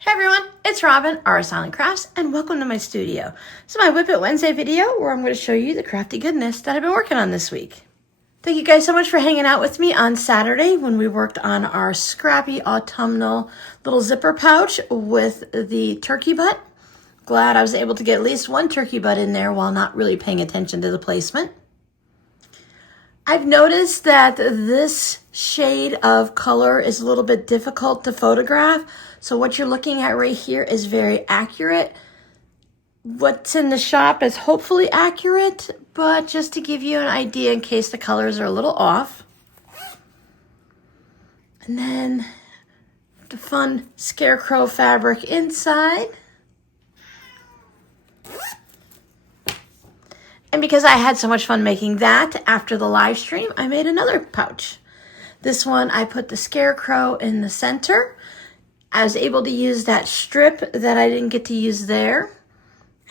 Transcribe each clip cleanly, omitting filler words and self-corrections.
Hey everyone, it's Robin, our Silent Crafts, and welcome to my studio. This is my Whip It Wednesday video where I'm going to show you the crafty goodness that I've been working on this week. Thank you guys so much for hanging out with me on Saturday when we worked on our scrappy autumnal little zipper pouch with the turkey butt. Glad I was able to get at least one turkey butt in there while not really paying attention to the placement. I've noticed that this shade of color is a little bit difficult to photograph. So what you're looking at right here is very accurate. What's in the shop is hopefully accurate, but just to give you an idea in case the colors are a little off. And then the fun scarecrow fabric inside. And because I had so much fun making that after the live stream, I made another pouch. This one, I put the scarecrow in the center. I was able to use that strip that I didn't get to use there.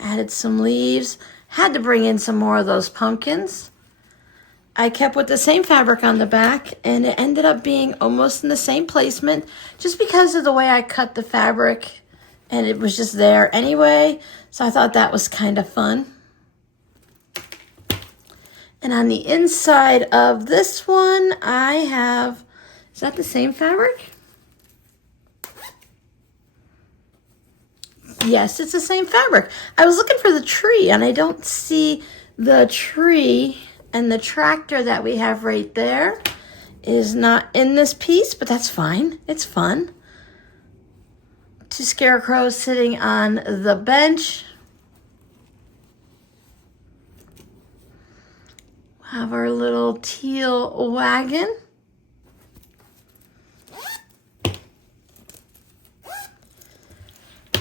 Added some leaves. Had to bring in some more of those pumpkins. I kept with the same fabric on the back, and it ended up being almost in the same placement just because of the way I cut the fabric, and it was just there anyway. So I thought that was kind of fun. And on the inside of this one, I have, is that the same fabric? Yes, it's the same fabric. I was looking for the tree and I don't see the tree, and the tractor that we have right there is not in this piece, but that's fine. It's fun. Two scarecrows sitting on the bench. Have our little teal wagon.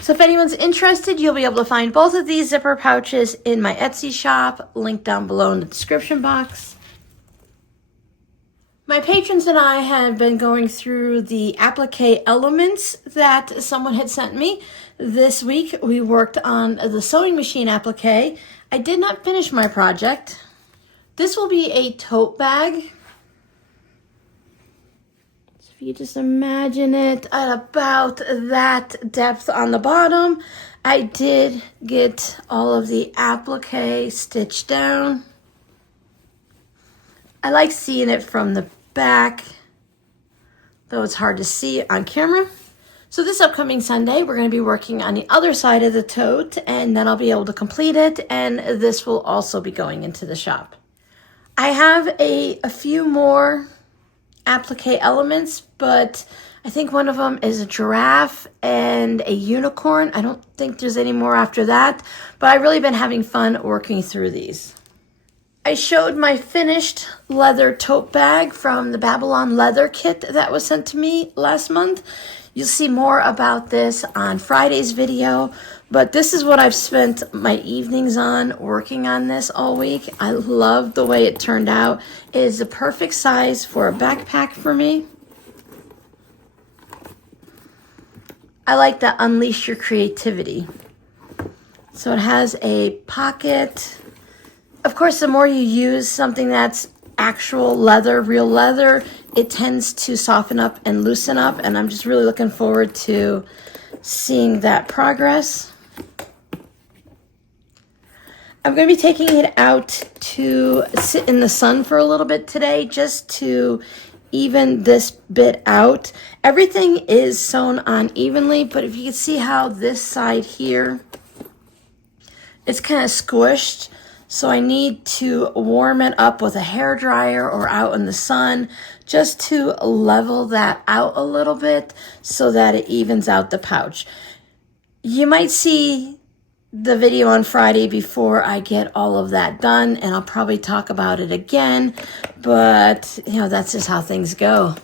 So if anyone's interested, you'll be able to find both of these zipper pouches in my Etsy shop, linked down below in the description box. My patrons and I have been going through the applique elements that someone had sent me. This week we worked on the sewing machine applique. I did not finish my project. This will be a tote bag. So if you just imagine it at about that depth on the bottom. I did get all of the applique stitched down. I like seeing it from the back, though it's hard to see on camera. So this upcoming Sunday, we're going to be working on the other side of the tote, and then I'll be able to complete it, and this will also be going into the shop. I have a few more applique elements, but I think one of them is a giraffe and a unicorn. I don't think there's any more after that, but I've really been having fun working through these. I showed my finished leather tote bag from the Babylon leather kit that was sent to me last month. You'll see more about this on Friday's video, but this is what I've spent my evenings on, working on this all week. I love the way it turned out. It is the perfect size for a backpack for me. I like to unleash your creativity. So it has a pocket. Of course, the more you use something that's actual leather, real leather, it tends to soften up and loosen up, and I'm just really looking forward to seeing that progress. I'm going to be taking it out to sit in the sun for a little bit today, just to even this bit out. Everything is sewn on evenly, but if you can see how this side here, it's kind of squished. So I need to warm it up with a hairdryer or out in the sun just to level that out a little bit so that it evens out the pouch. You might see the video on Friday before I get all of that done, and I'll probably talk about it again, but you know, that's just how things go.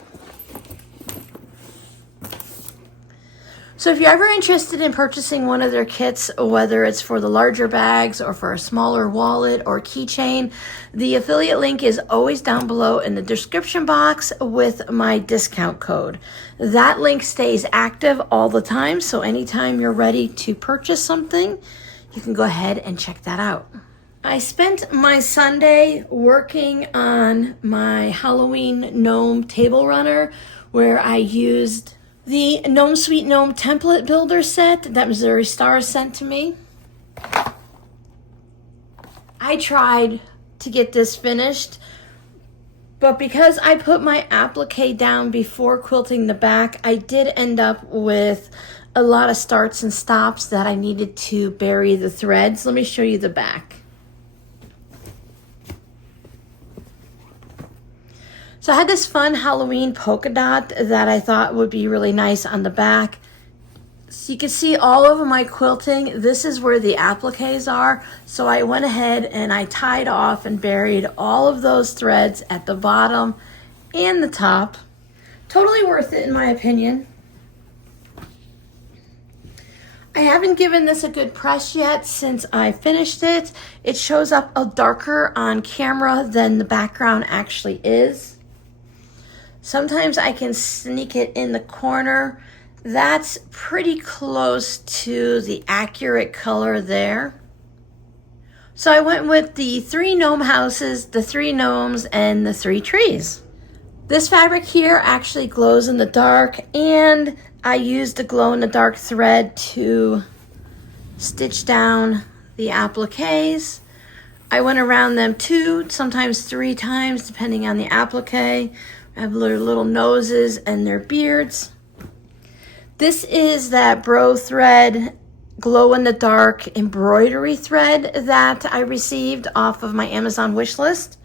So if you're ever interested in purchasing one of their kits, whether it's for the larger bags or for a smaller wallet or keychain, the affiliate link is always down below in the description box with my discount code. That link stays active all the time, so anytime you're ready to purchase something, you can go ahead and check that out. I spent my Sunday working on my Halloween gnome table runner, where I used The Gnome Sweet Gnome template builder set that Missouri Star sent to me. I tried to get this finished, but because I put my applique down before quilting the back, I did end up with a lot of starts and stops that I needed to bury the threads. Let me show you the back. So I had this fun Halloween polka dot that I thought would be really nice on the back. So you can see all over my quilting, this is where the appliques are. So I went ahead and I tied off and buried all of those threads at the bottom and the top. Totally worth it in my opinion. I haven't given this a good press yet since I finished it. It shows up a darker on camera than the background actually is. Sometimes I can sneak it in the corner. That's pretty close to the accurate color there. So I went with the 3 gnome houses, the 3 gnomes, and the 3 trees. This fabric here actually glows in the dark, and I used a glow-in-the-dark thread to stitch down the appliques. I went around them 2, sometimes 3 times, depending on the applique. I have their little noses and their beards. This is that Bro thread, glow-in-the-dark embroidery thread that I received off of my Amazon wish list,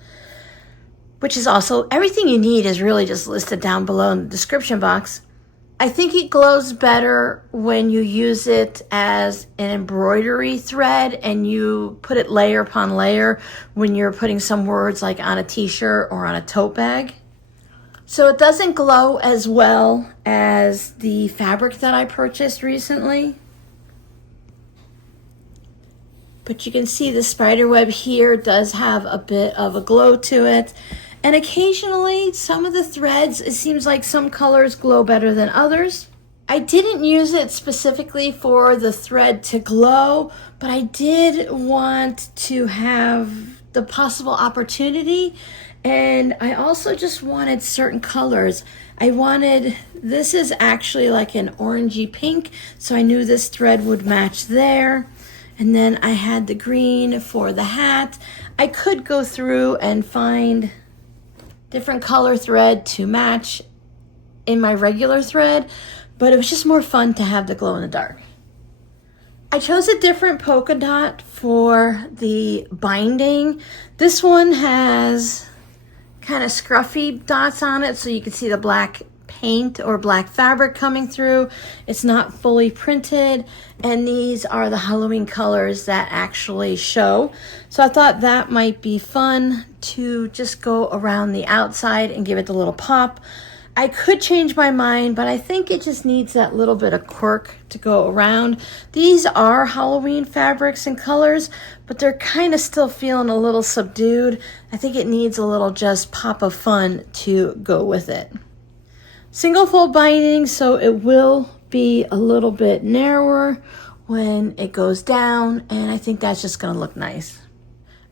which is also, everything you need is really just listed down below in the description box. I think it glows better when you use it as an embroidery thread and you put it layer upon layer when you're putting some words like on a t-shirt or on a tote bag. So it doesn't glow as well as the fabric that I purchased recently. But you can see the spider web here does have a bit of a glow to it. And occasionally, some of the threads, it seems like some colors glow better than others. I didn't use it specifically for the thread to glow, but I did want to have the possible opportunity. And I also just wanted certain colors. I wanted, this is actually like an orangey pink, so I knew this thread would match there. And then I had the green for the hat. I could go through and find different color thread to match in my regular thread, but it was just more fun to have the glow in the dark. I chose a different polka dot for the binding. This one has kind of scruffy dots on it, so you can see the black paint or black fabric coming through. It's not fully printed, and these are the Halloween colors that actually show. So I thought that might be fun to just go around the outside and give it the little pop. I could change my mind, but I think it just needs that little bit of quirk to go around. These are Halloween fabrics and colors, but they're kind of still feeling a little subdued. I think it needs a little just pop of fun to go with it. Single fold binding, so it will be a little bit narrower when it goes down, and I think that's just going to look nice.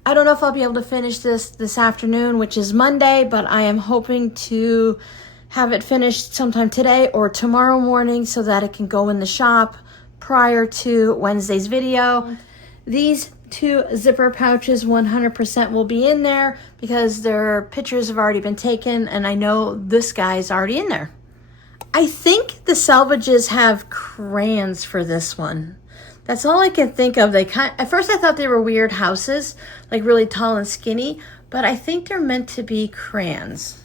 I don't know if I'll be able to finish this afternoon, which is Monday, but I am hoping to have it finished sometime today or tomorrow morning so that it can go in the shop prior to Wednesday's video. These 2 zipper pouches 100% will be in there because their pictures have already been taken, and I know this guy's already in there. I think the selvages have crayons for this one. That's all I can think of. At first I thought they were weird houses, like really tall and skinny, but I think they're meant to be crayons.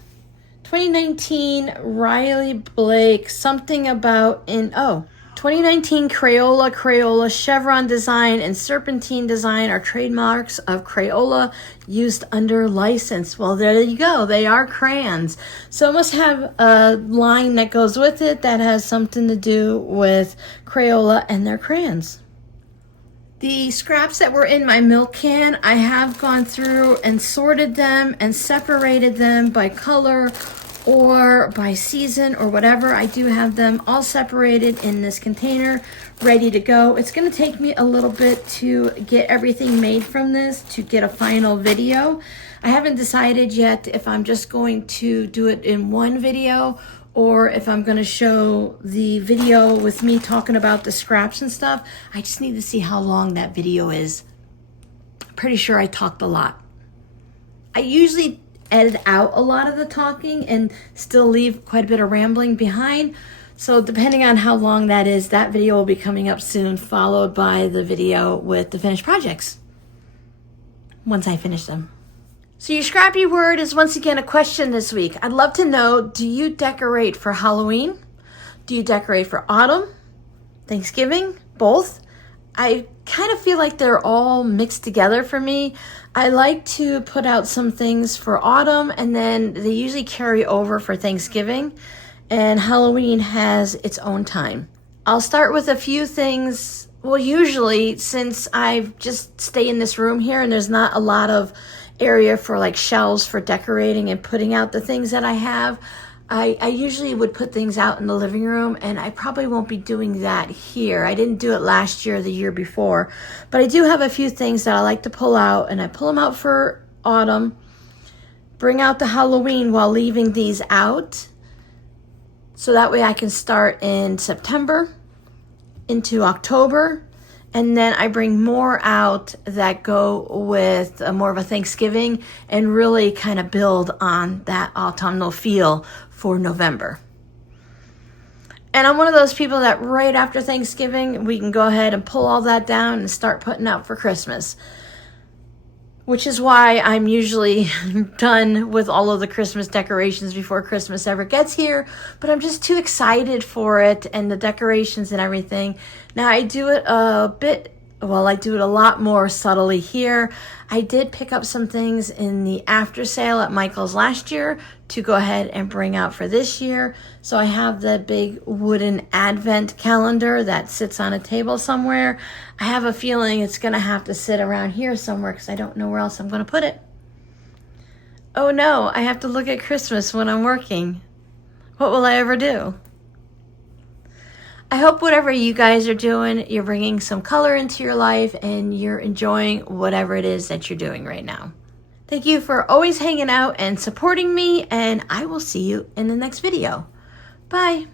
2019 Riley Blake, something about 2019 Crayola, Chevron design, and Serpentine design are trademarks of Crayola used under license. Well, there you go. They are crayons. So it must have a line that goes with it that has something to do with Crayola and their crayons. The scraps that were in my milk can, I have gone through and sorted them and separated them by color or by season or whatever. I do have them all separated in this container, ready to go. It's going to take me a little bit to get everything made from this to get a final video. I haven't decided yet if I'm just going to do it in one video or if I'm going to show the video with me talking about the scraps and stuff, I just need to see how long that video is. Pretty sure I talked a lot. I usually edit out a lot of the talking and still leave quite a bit of rambling behind. So depending on how long that is, that video will be coming up soon, followed by the video with the finished projects once I finish them. So your scrappy word is once again a question this week. I'd love to know, do you decorate for Halloween? Do you decorate for autumn? Thanksgiving? Both? I kind of feel like they're all mixed together for me. I like to put out some things for autumn, and then they usually carry over for Thanksgiving, and Halloween has its own time. I'll start with a few things. Well, usually, since I just stay in this room here and there's not a lot of area for like shelves for decorating and putting out the things that I have, I usually would put things out in the living room, and I probably won't be doing that here. I didn't do it last year or the year before, but I do have a few things that I like to pull out, and I pull them out for autumn, bring out the Halloween while leaving these out, so that way I can start in September into October, and then I bring more out that go with more of a Thanksgiving and really kind of build on that autumnal feel for November. And I'm one of those people that right after Thanksgiving, we can go ahead and pull all that down and start putting out for Christmas. Which is why I'm usually done with all of the Christmas decorations before Christmas ever gets here. But I'm just too excited for it and the decorations and everything. Now I do it a bit, well, I do it a lot more subtly here. I did pick up some things in the after sale at Michael's last year to go ahead and bring out for this year. So I have the big wooden advent calendar that sits on a table somewhere. I have a feeling it's going to have to sit around here somewhere because I don't know where else I'm going to put it. Oh no, I have to look at Christmas when I'm working. What will I ever do? I hope whatever you guys are doing, you're bringing some color into your life and you're enjoying whatever it is that you're doing right now. Thank you for always hanging out and supporting me, and I will see you in the next video. Bye.